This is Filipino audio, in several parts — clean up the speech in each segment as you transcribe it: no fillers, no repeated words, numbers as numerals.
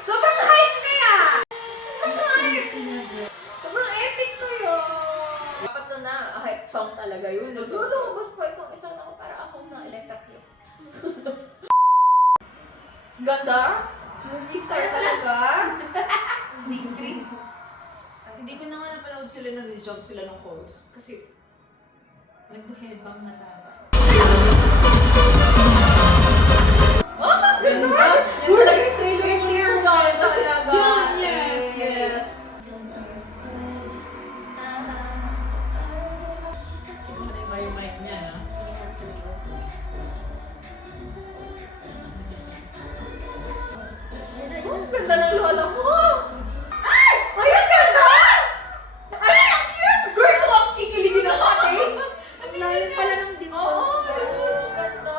Sobrang hype kaya! Sobrang hype! Sobrang epic to yun! Dapat na hype song talaga yun. Lumabas pa itong isang ako para akong na-electric yun. Ganda? Movie star talaga? Big screen. Hindi ko na nga napanood sila na job sila ng course. Kasi nag-headbang na tayo. Oh, ganda! Ganda yung sa'yo. Dear God talaga. Yes, yes. Yung mic niya, no? Oh, ganda ng lola mo! Ay! Ay, ang ganda! Ay, ang cute! Girl, ako ang kikiligin ako, ate! Ang layo pala ng dimples. Oo, ang ganda.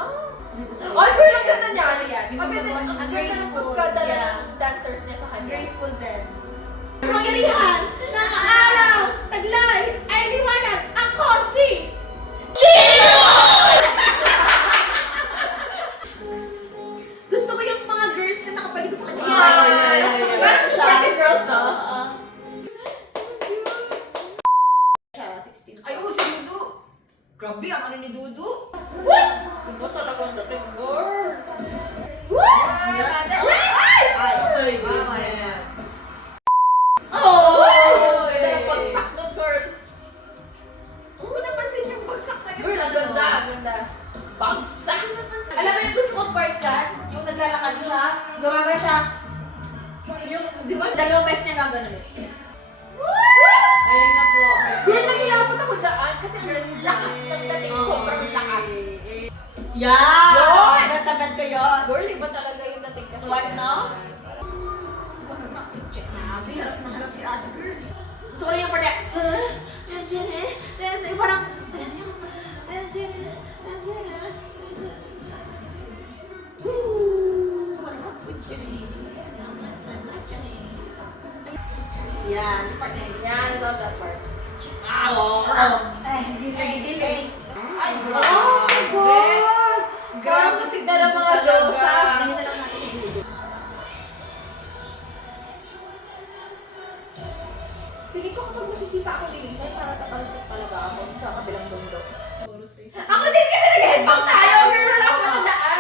Ay, girl, ang ganda niya. Ang ganda ng pagkadala ng dancers niya sa kanya. Graceful din. Pangyarihan ng araw, taglay, ay liwanag, ako si... Gusto ko yung mga girls na nakapaligo sa kanya. Yes! Parang sa Pretty Girls, no? Siya, 16. Ay, oo, si Dudu. Grabe, ang ano ni Dudu. What? Iba talaga ang dating, girl. Ay, bata. Ay! Ay! Ay! Oh! Ganda ng pagsak doon, girl. Hindi ko napansin yung bagsak na yun. Girl, ang ganda, ang ganda. Bagsak! Alam mo yung gusto kong part dyan? Yung naglalakad siya, gumagano siya. Yung, di ba? Dalawang beses niya gagano. Ayun na po. Girl, nahihirapan ako dyan kasi ang lakas ng dating, sobrang lakas. Yeah! Yun! Natabad ko yun. Girl, iba talaga yung dating kasi. Swag, no? Grabe, harap na harap si ate girl. Gusto ko rin yung part na, yung parang, yan, yung part na yun. Yan, love that part. Ay, hindi nagidili. Ay, Oh my God! Grabe si Ganda ng mga Dudu Diyosa. talaga. Tingin na lang natin si Dudu. Sige ko kapag masisika ako din, para tatalsik talaga ako sa kabilang bundok. Ako din kasi nag-headbang tayo, girl, wala akong matandaan.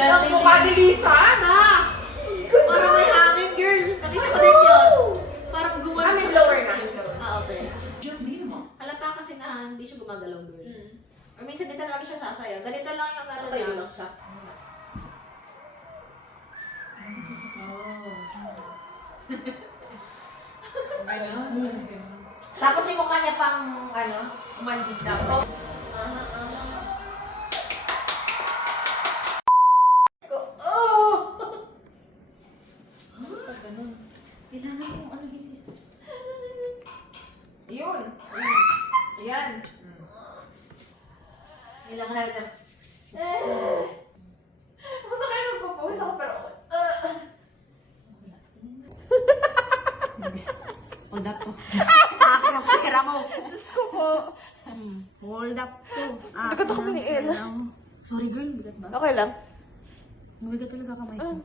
Ang mukha ni Lisa. Parang may hangin, girl. Nakita ko din yun. Parang gumalaw. Ah, may blower na. Ah, okay. Halata kasi na hindi siya gumagalaw, girl. Or minsan din talaga siya sasaya. Ganito lang yung ano Tayo niya. lang siya. Tapos yung mukha niya pang, ano, umandid na. Oh! Kailangan mo ano bisis. Yun. Ayan. Kailangan na rin. Masakay nung papawis ako pero... Hold up to. Akin ang pera mo. Diyos ko po. Hold up to. Bigat ako piniin. Sorry girl, bigat ba? Okay lang. Mabigat talaga kamay ko.